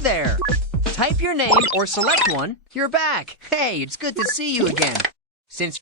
there! Type your name or select one. You're back. Hey, it's good to see you again. Since